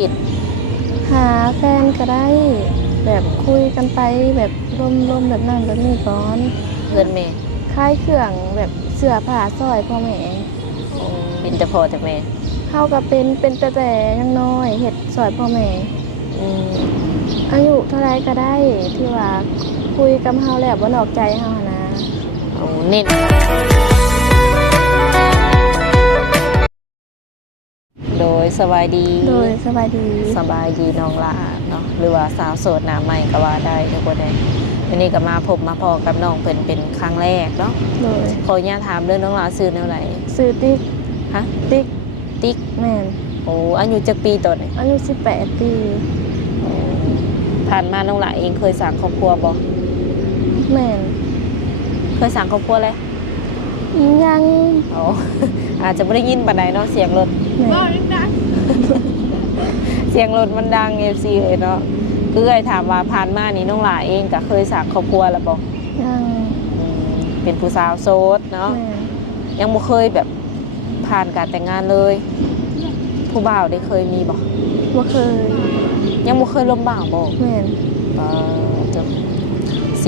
ปิดหาแฟนก็ได้แบบคุยกันไปแบบร่มๆแบบนั้นแบบนี้ก่อนเพื่อนแม่คล้ายเครื่องแบบเสื้อผ้าซอยพ่อแม่เป็นแต่พ่อแต่แม่เฮาก็เป็นแต่ยังน้อยเฮ็ดซอยพ่อแม่อืมอายุเท่าไรก็ได้ที่ว่าคุยกับเฮาแล้วบ่นอกใจเฮานะเอาเน้นโดยสบายดีโดยสบายดีสบายดีน้องลาเนาะหรือว่าสาวโสดหน้าใหม่ก็ว่าได้ทุกคนเลยวันนี้ก็มาพบมาพอกับน้องเป็นครั้งแรกเนาะโดยขออนุญาตถามเรื่องน้องลาซื้อแนวไหนซื้อติ๊กฮะติ๊กติ๊กแม่นโอ้อายุจักปีตัวไหนอายุ18ปีผ่านมาน้องลาเองเคยสร้างครอบครัวบ่แม่นเคยสร้างครอบครัวเลยยัง อ๋อ อาจจะไม่ได้ยินปานใดเนาะเสียงรถเสียงรถมันดังเอฟซีเลยเนาะคือไอ้ถามว่าผ่านมานี่น้องหลาเองก็เคยสร้างครอบครัวแล้วบ่ยังเป็นผู้สาวโสดเนาะยังบ่เคยแบบผ่านการแต่งงานเลย ผู้บ่าวได้เคยมีบ่บ่เคยยังบ่เคยล้มบ่าวบ่แม่นจบ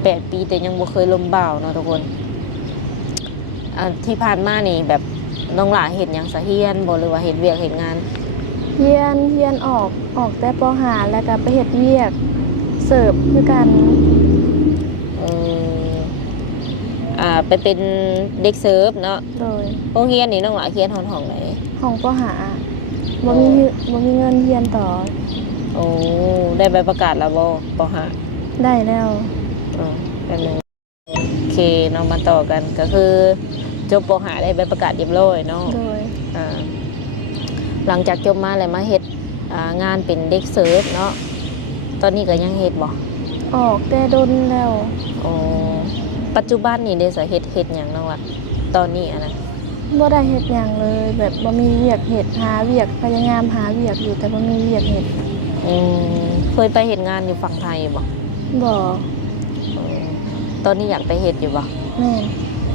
18 ปีแต่ยังบ่เคยล้มบ่าวเนาะทุกคนที่ผ่านมานี่แบบน้องหลาเห็นอย่างสะเฮียนบ่หรือว่าเห็นเวียกเห็นงานเฮียนออกแต่ป.5แล้วก็ไปเฮ็ดเวียกเสิร์ฟคือกันไปเป็นเด็กเสิร์ฟเนาะโดยโรงเรียนนี่น้องหลาเรียนห้องไหนห้องป.5บ่มีเงินเรียนต่อโอ้ได้ใบประกาศแล้วบ่ป.5ได้แล้วกันนึงโอเคเนาะมาต่อกันก็คือจบป.5ได้ใบประกาศเรียบร้อยเนาะโดยหลังจากจบมาเลยมาเฮ็ดงานเป็นเด็กเสิร์ฟเนาะตอนนี้ก็ยังเฮ็ดบ่ออกแต่ดนแล้วอ๋อปัจจุบันนี่ได้สาเฮ็ดหยังน้องล่ะตอนนี้อะนะบ่ได้เฮ็ดหยังเลยแบบบ่มีเวียกเฮ็ดหาเวียกพยายามหาเวียกอยู่แต่บ่มีเวียกเฮ็ดเคยไปเฮ็ดงานอยู่ฝั่งไทยบ่บ่ตอนนี้อยากไปเฮ็ดอยู่บ่แม่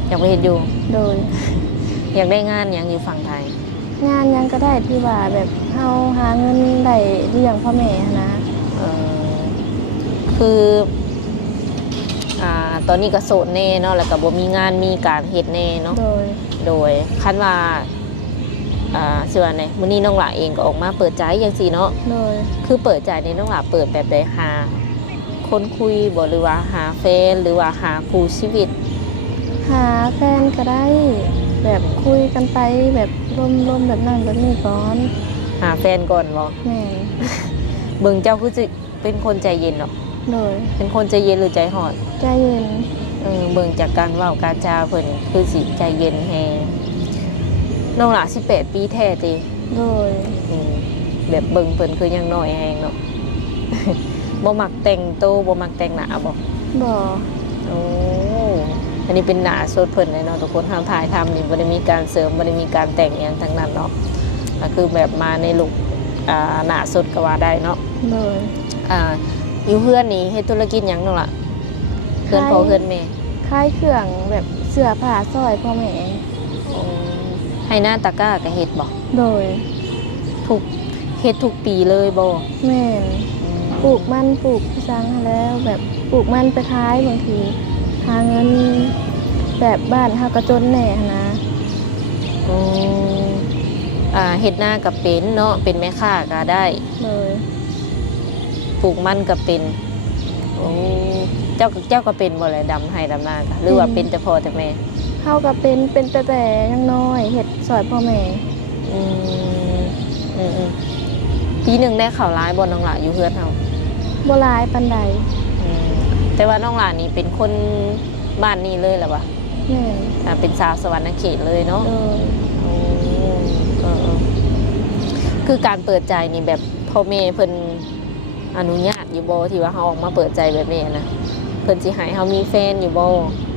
อยากไปเฮ็ดอยู่โดยอยากได้งานหยังอยู่ฝั่งไทยงานยังก็ได้ที่ว่าแบบเฮาหาเงินได้เลี้ยงพ่อแม่นะคือตอนนี้ก็โสดแน่เนาะแล้วก็บ่มีงานมีการเฮ็ดแน่เนาะโดยคันว่าสิว่าไงมื้อนี้น้องหลาเองก็ออกมาเปิดใจจังซี่เนาะโดยคือเปิดใจในน้องหลาเปิดแบบใดหาคนคุยบ่หรือว่าหาแฟนหรือว่าหาคู่ชีวิตหาแฟนก็ได้แบบคุยกันไปแบบร่มๆแบบนั้นแบบนี้ก่อนหาแฟนก่อนบ่แม่เบิ่งเจ้าคือสิเป็นคนใจเย็นเนาะโดยเป็นคนใจเย็นหรือใจร้อนใจเย็นเบิ่งจากการเว้าการจาเพิ่นคือสิใจเย็นแฮงน้องหลา18 ปีแท้ติโดยแบบเบิ่งเพิ่นคือยังน้อยแฮงเนาะ บ่มักแต่งโตบ่มักแต่งหน้าบ่โอ้อันนี้เป็นหน้าสดเพิ่นเลยเนาะทุกคนทางถ่ายทำนี่บ่ได้มีการเสริมบ่ได้มีการแต่งอีหยังทั้งนั้นเนาะก็คือแบบมาในลุคหน้าสดก็ว่าได้เนาะอยู่เพื่อนนี่เฮ็ดธุรกิจหยังเนาะล่ะเพื่อนพ่อเพื่อนแม่ขายเครื่องแบบเสื้อผ้าซอยพ่อแม่ให้หน้าตะกร้าก็เฮ็ดบ่โดยเฮ็ดทุกปีเลยบ่แม่นปลูกมันปลูกซังแล้วแบบปลูกมันไปขายบางทีหาเงินแบบบ้านเฮาก็จนแน่นะเฮ็ดหน้าก็เป็นเนาะเป็นแม่ค้าก็ได้เลยปลูกมันก็เป็นโอ้เจ้าก็เป็นบ่แหละดำให้ดำนาก็หรือว่าเป็นแต่พ่อแต่แม่เฮาก็เป็นแต่ยังน้อยเฮ็ดซอยพ่อแม่ปีนึงได้ข้าวหลายบ่น้องหลาอยู่เฮือนเฮาบ่หลายปานใดแต่ว่าน้องหลานี่เป็นคนบ้านนี้เลยเหรอวะแม่เป็นสาวสวรรณเขตเลยเนาะคือการเปิดใจนี่แบบพ่อแม่เพิ่นอนุญาตอยู่บ่ที่ว่าเฮาออกมาเปิดใจแบบนี้นะเพิ่นสิให้เฮามีแฟนอยู่บ่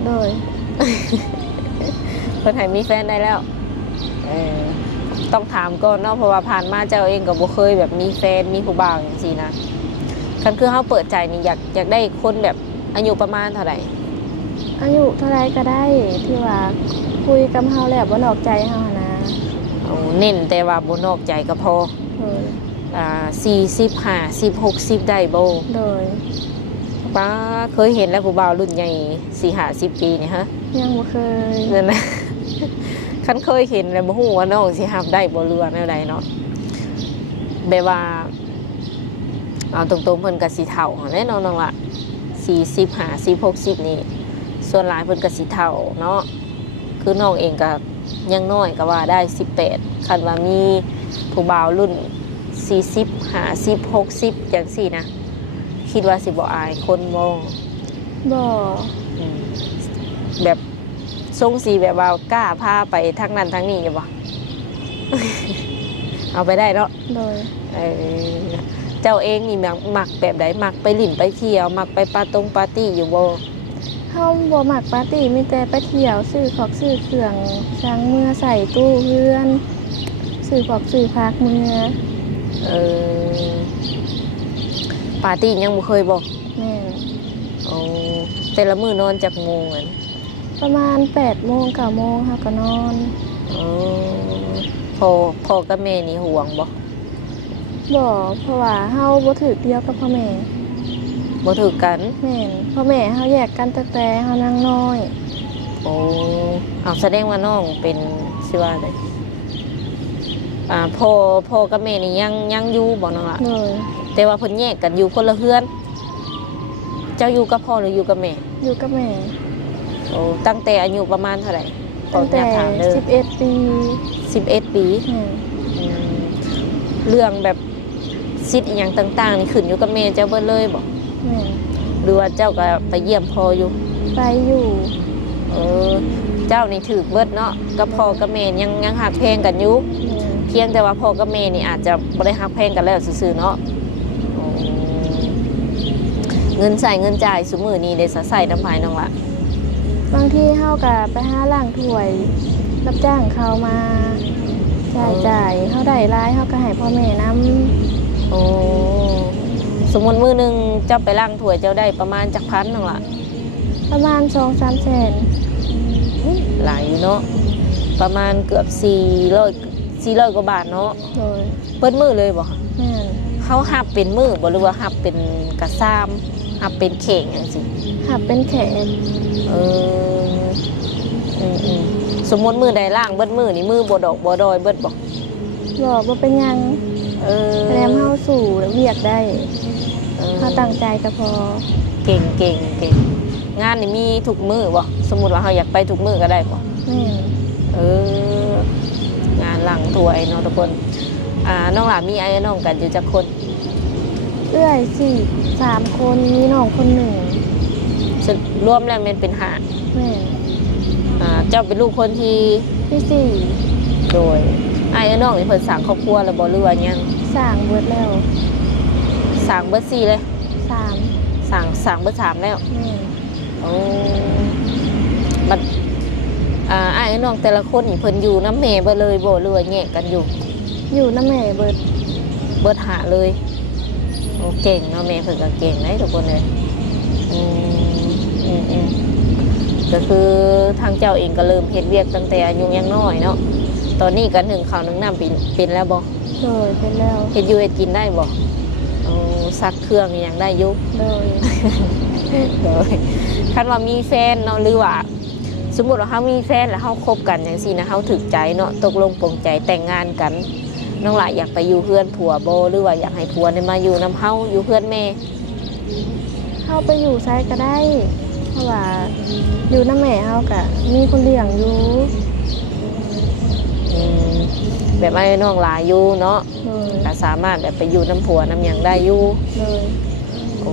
โดย เพิ่นให้มีแฟนได้แล้วต้องถามก่อนเนาะเพราะว่าผ่านมาเจ้าเองก็บ่เคยแบบมีแฟนมีผู้บ่าวจังซี่นะคันคือเฮาเปิดใจนี่อยากได้คนแบบอายุประมาณเท่าไหร่อายุเท่าไรก็ได้ที่ว่าคุยกับเฮาแล้วบ่นอกใจเฮานะเน้นแต่ว่าบ่นอกใจก็พอ 40 50 60ได้บ่ โดย ป้าเคยเห็นแล้วผู้บ่าวรุ่นใหญ่4 50ปีนี่ฮะ ยังบ่เคย นั่นนะ คันเคยเห็นแล้วบ่ฮู้ว่าน้องสิรับได้บ่เรือแนวใดเนาะแบบว่าเอาตรงๆเพิ่นก็สิเฒ่าแน่นอนน้องล่ะ40 50 60นี่ส่วนหลายเพิ่นก็สิเฒ่าเนาะคือน้องเองก็ยังน้อยก็ว่าได้18คันว่ามีผู้บ่าวรุ่น40 50 60จังซี่นะคิดว่าสิบ่อายคนบ่ บ่ อืมแบบทรงสีแบบว่ากล้าพาไปทางนั้นทางนี้อยู่บ่ เอาไปได้เนาะ โดย เออเจ้าเองนี่มักแบบใดมักไปลิ่นไปเที่ยวมักไปปาร์ตี้อยู่บ่ เฮาบ่มักปาร์ตี้มีแต่ไปเที่ยวซื้อของซื้อเครื่องช้างเมื่อใส่ตู้เฮือนซื้อของซื้อพักเมื่อ เออปาร์ตี้ยังบ่เคยบ่ แม่น โอ้แต่ละมื้อนอนจักโมงอัน ประมาณ8 โมง 9 โมงเฮาก็นอน โอ้พ่อกับแม่นี่ห่วงบ่ บ่เพราะว่าเฮาบ่ถือเดียวกับพ่อแม่ บ่ถือกัน แม่นพ่อแม่เฮาแยกกันตั้งแต่เฮายังน้อย โอ้เอาแสดงว่าน้องเป็นสิว่าไดพ่อกับแม่นี่ยังอยู่บ่น้องล่ะ โดย แต่ว่าเพิ่นแยกกันอยู่คนละเฮือน เจ้าอยู่กับพ่อหรืออยู่กับแม่ อยู่กับแม่ โอ้ตั้งแต่อายุประมาณเท่าไหร่ขอ ตั้งแต่ อยากถามเด้อ 11 ปี 11 ปี แม่น อืมเรื่องแบบสิทธิ์อหย่างต่าง ๆ นี่ขึ้นอยู่กับแม่เจ้าเบิดเลยบ่ แม่น หรือว่าเจ้าก็ไปเยี่ยมพ่ออยู่ ไปอยู่ เออเจ้านี่ถือเบิดเนาะกับพ่อกับแม่ยังหักเพลงกันอยู่ แม่น เพียงแต่ว่าพ่อกับแม่นี่อาจจะบ่ได้ฮักแพงกันแล้วซื่อๆเนาะอืมเงินใส่เงินจ่ายซุมื้อนี้ได้ใส่น้ำพายน้องละ บางทีเฮาก็ไปหาล้างถ้วย รับจ้างเขามาจ่ายเฮาได้หลายเฮาก็ให้พ่อแม่นำ โอ้สมมุติมื้อหนึงเจ้าไปล้างถ้วยเจ้าได้ประมาณจักพันน้องละ ประมาณ 2-3 แสน หลายอยู่เนาะประมาณเกือบ400กว่าบาทเนาะ โดย เปิดมื้อเลยบ่ แม่น เฮาหับเป็นมื้อบ่หรือว่าหับเป็นกระซ้ำหับเป็นเข่งจังซี่ หับเป็นแขก เออสมมติมือใดล่างเบิดมือนี่มือบ่ดอกบ่ดอยเบิดบอก บ่เป็นหยัง เออ แรมเฮาสู่เวียกได้ เออ เฮาตั้งใจก็พอ เก่งเก่งเก่งงานนี่มีทุกมือบ่สมมุติว่าเฮาอยากไปทุกมือก็ได้บ่ แม่น เอองานหลังถ้วยเนาะทุกคนน้องหลามีไอ้น้องกันอยู่จักคน เอื้อย3 คนมีน้องคนหนึ่ง รวมแล้วแม่นเป็นห้า แม่น เจ้าเป็นลูกคนที่ ที่ โดยไอ้น้องนี่เพิ่นสร้างครอบครัวแล้วบ่หรือว่ายัง 4สร้างเบิดแล้ว สร้างเบิด4เลย 3 สร้างเบิด3แล้ว แม่น โอ้บัดอ้ายน้องแต่ละคนนี่เพิ่นอยู่น้ำแม่เบ่เลยบ่หรือว่าแยกกันอยู่ อยู่นำแม่เบิด เบิดหาเลยโอ้เก่งเนาะแม่เพิ่นก็เก่งนะทุกคนเลยอืมก็คือทางเจ้าเองก็เริ่มเฮ็ดเวียกตั้งแต่อายุยังน้อยเนาะตอนนี้ก็ถึงข้าวนึ่งน้ำเป็นแล้วบ่ โดยเป็นแล้ว เฮ็ดอยู่เฮ็ดกินได้บ่โอ้ซักเครื่องอหยังได้อยู่ โดย เลยคันว่ามีแฟนเนาะหรือว่าสมมติว่าเขามีแฟนแล้วเขาคบกันอย่างซี่นะเขาถึกใจเนาะตกลงปลงใจแต่งงานกันน้องหลายอยากไปอยู่เพื่อนผัวโบหรือว่าอยากให้ผัวเนี่ยมาอยู่นำเฮาอยู่เพื่อนแม่ เข้าไปอยู่ไซก็ได้ เพราะว่าอยู่น้ำแม่เฮากะมีคนเลี้ยงอยู่ อืมแบบไอ้น้องหลายอยู่เนาะ เลย ก็สามารถแบบไปอยู่น้ำผัวน้ำหยังได้อยู่ เลย โอ้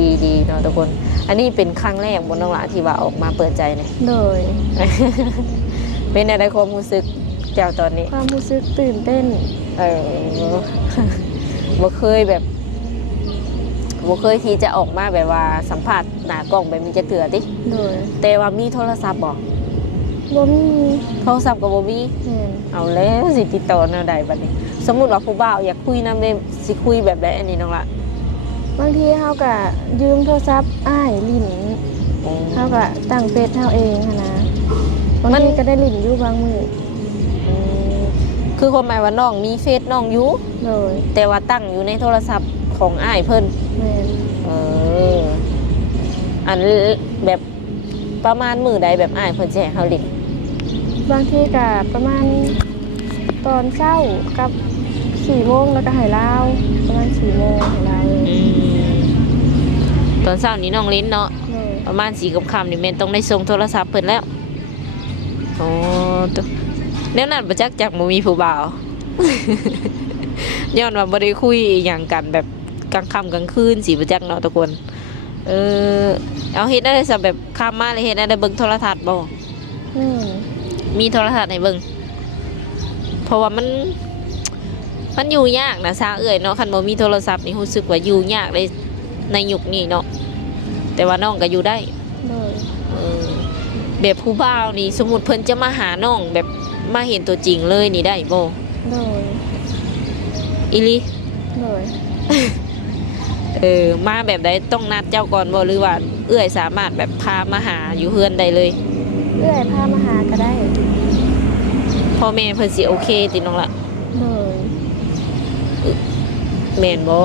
ดีเนาะทุกคน อันนี้เป็นครั้งแรกบนน้องหลาที่ว่าออกมาเปิดใจเนี่ย เลย เป็นอะไรความรู้สึกเจ้าตอนนี้ ความรู้สึกตื่นเต้น บ่เคยแบบบ่เคยที่จะออกมาแบบว่าสัมผัสหน้ากล้องแบบมีจะเถื่อติ เลย แต่ว่ามีโทรศัพท์บ่ บ่มี โทรศัพท์ก็บ่มี แม่น เอาแล้วสิติดต่อแนวใดบัดนี้ สมมุติว่าผู้บ่าวอยากคุยนำได้สิคุยแบบใดอันนี้น้องละ บางทีเฮากะยืมโทรศัพท์อ้ายลิ้นเฮากะตั้งเฟซเฮาเองหั้นนะบางทีก็ได้ลิ้นอยู่บางมื้อ อืม คือความหมายว่าน้องมีเฟซน้องอยู่ โดย แต่ว่าตั้งอยู่ในโทรศัพท์ของอ้ายเพิ่น แม่น อันแบบประมาณมือใดแบบอ้ายเพิ่นสิให้เฮาลิน บางทีก็ประมาณตอนเช้ากับ4 โมงแล้วก็ให้ลาวประมาณ4 โมงให้ลาวเลย ตอนเช้านี้น้องลิ้นเนาะ โดย ประมาณ4 ค่ำๆนี่แม่นต้องได้ส่งโทรศัพท์เพิ่นแล้วอ๋อตัวแนวนั้นบ่จักจักบ่มีผู้บ่าว ย้อนว่าบ่ได้คุยอหย่างกันแบบกลางค่ำกลางคืนสิบ่จักเนาะทุกคนเอาเฮ็ดได้ซะแบบค่ำมาเลยเฮ็ดได้เบิ่งโทรทัศน์บ่ มีโทรทัศน์ให้เบิ่งเพราะว่ามันอยู่ยากนะซาเอื้อยเนาะคันบ่มีโทรศัพท์นี่รู้สึกว่าอยู่ยากเลยในยุคนี้เนาะแต่ว่าน้องก็อยู่ได้ โดย แบบผู้บ่าวนี่สมมุติเพิ่นจะมาหาน้องแบบมาเห็นตัวจริงเลยนี่ได้บ่ โดย อีหลี โดย มาแบบใดต้องนัดเจ้าก่อนบ่หรือว่าเอื้อยสามารถแบบพามาหาอยู่เฮือนได้เลย เอื้อยพามาหาก็ได้ พ่อแม่เพิ่นสิโอเคติน้องละ โดย แม่นบ่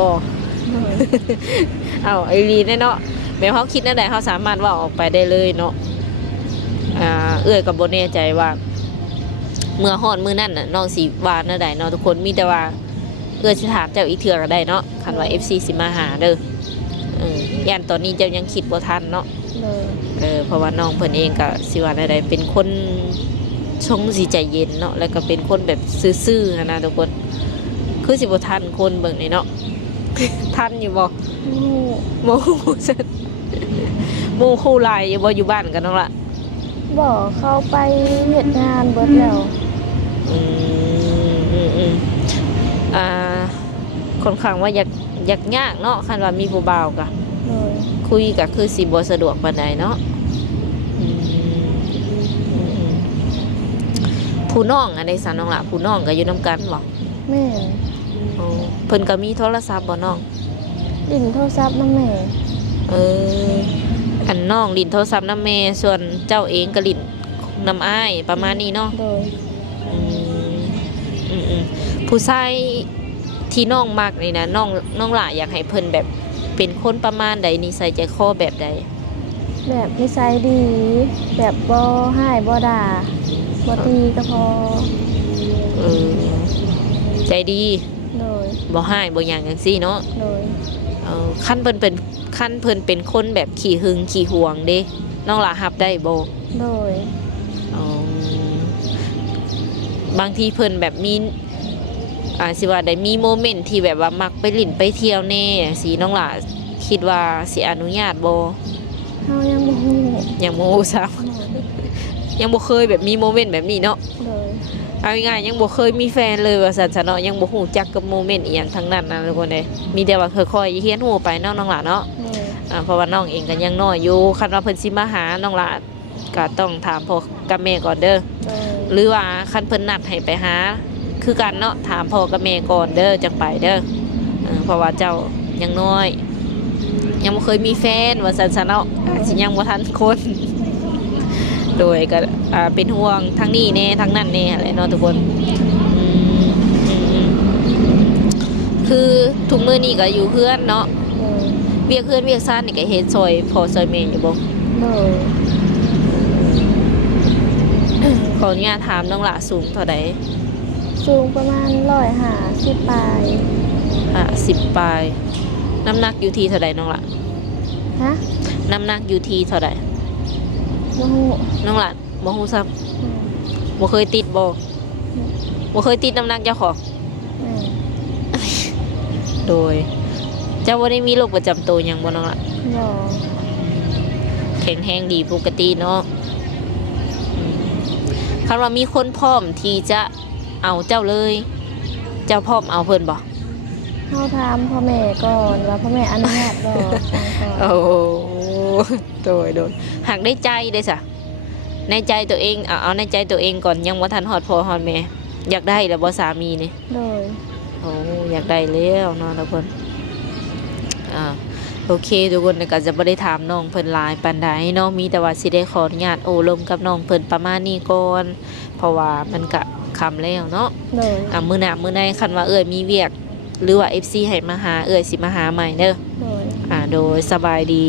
โดย เอาไอรีแน่เนาะแม้เขาคิดนั่นใดเขาสามารถว่าออกไปได้เลยเนาะเอื้อยกับโบแน่ใจว่า เมื่อฮอดมือนั่นน่ะน้องสีวานนั่นใดเนาะทุกคนมีแต่ว่าเอื้อยสิถามเจ้าอีเถื่อก็ได้เนาะคันว่า FC สิมาหาเด้อย่านตอนนี้เจ้ายังคิดบ่ทันเนาะ โดย เพราะว่าน้องเพิ่นเองก็สิว่าได้เป็นคนชงสิใจเย็นเนาะแล้วก็เป็นคนแบบซื่อๆนะทุกคนคือสิบ่ทันคนเบิ่งนี่เนาะ ทันอยู่บ่ โมโมคู่ลายอยู่บ่อยู่บ้านกันน้องละ บอกเข้าไปเหตุงานเบิดแล้ว อืมค่อนข้างว่าอยากยากเนาะคันว่ามีผู้บ่าวกะ โดย คุยก็คือสิบ่สะดวกปานใดเนาะผู้น้องอันใดสันน้องละผู้น้องก็อยู่นํกันบ่ แม่น เพิ่นก็มีโทรศัพท์บ่น้อง ดินโทรศัพท์น้ำแม่ อันน้องลิ้นโทรศัพท์น้ำแม่ส่วนเจ้าเองก็ลิ้นน้ำอ้ายประมาณนี้เนาะ โดย ผู้ชายที่น้องมักนี่นะน้องหล่าอยากให้เพิ่นแบบเป็นคนประมาณใดนิสัยใจคอแบบใด แบบนิสัยดี แบบบ่ให้บ่ด่าบ่ตีก็พอ ใจดี โดย บ่ให้บ่หยังจังซี่เนาะ โดย ขั้นเพิ่นเป็นคนแบบขี้หึงขี้หวงเด้น้องหล่ารับได้บ่ โดย บางทีเพิ่นแบบมีสิว่าได้มีโมเมนต์ที่แบบว่ามักไปเล่นไปเที่ยวแน่สิน้องหล่าคิดว่าสิอนุญาตบ่ เฮายังบ่ฮู้ ยังบ่รู้ซ้ำยังบ่เคยแบบมีโมเมนต์แบบนี้เนาะ โดย เอาง่ายๆยังบ่เคยมีแฟนเลยว่าซั่นซะเนาะยังบ่ฮู้จักกับโมเมนต์อีหยังทั้งนั้นนะทุกคนเด้มีแต่ว่าค่อยๆเรียนรู้ไปเนาะน้องหล่าเนาะ โดย เพราะว่าน้องเองก็ยังน้อยอยู่คันว่าเพิ่นสิมาหาน้องหล่าก็ต้องถามพ่อกับแม่ก่อนเด้อ โดย หรือว่าคันเพิ่นนัดให้ไปหาคือกันเนาะถามพ่อกับแม่ก่อนเด้อจังไปเด้อเพราะว่าเจ้ายังน้อย ยังบ่เคยมีแฟนว่าซั่นซะเนาะสิยังบ่ทันคน โดยก็เป็นห่วงทั้งนี้แน่ทั้งนั้นแน่อะไรเนาะทุกคนคือทุกมื้อนี้ก็อยู่เพื่อนเนาะ โดย เวียกเพื่อนเวียกซ่านนี่ก็เฮ็ดซอยพ่อซอยแม่อยู่บ่ โดย ขออนุญาตถามน้องหล่าสูงเท่าใด สูงประมาณ150ปลาย 10ปลายน้ำหนักอยู่ที่เท่าใดน้องหล่า ฮะ น้ำหนักอยู่ที่เท่าใด บ่ฮู้ น้องหล่าบ่ฮู้ซ้ำบ่เคยติดบ่เคยติดน้ำหนักเจ้าของ แม่ โดยเจ้าบ่ได้มีโรคประจำตัวหยังบ่น้องหล่า บ่ แข็งแรงดีปกติเนาะคันว่ามีคนพร้อมที่จะเอาเจ้าเลย เจ้าพร้อมเอาเพิ่นบ่ เฮาถามพ่อแม่ก่อนว่าพ่อแม่อนุญาตบ่ฟังก่อน โอ้โดยหากได้ใจได้ซะในใจตัวเองเอาในใจตัวเองก่อนยังบ่ทันฮอดพ่อฮอดแม่อยากได้แล้วบ่สามีนี่ โดย โอ้อยากได้แล้วเนาะทุกคนโอเคทุกคนก็จะบ่ได้ถามน้องเพิ่นหลายปานใดเนาะมีแต่ว่าสิได้ขออนุญาตโอ้ลมกับน้องเพิ่นประมาณนี้ก่อนเพราะว่ามันก็ คำแล้วเนาะ โดย มื้อหน้ามื้อใดคันว่ามีเวียกหรือว่า FC ให้มาหาสิมาหาใหม่เด้อ โดย โดยสบายดี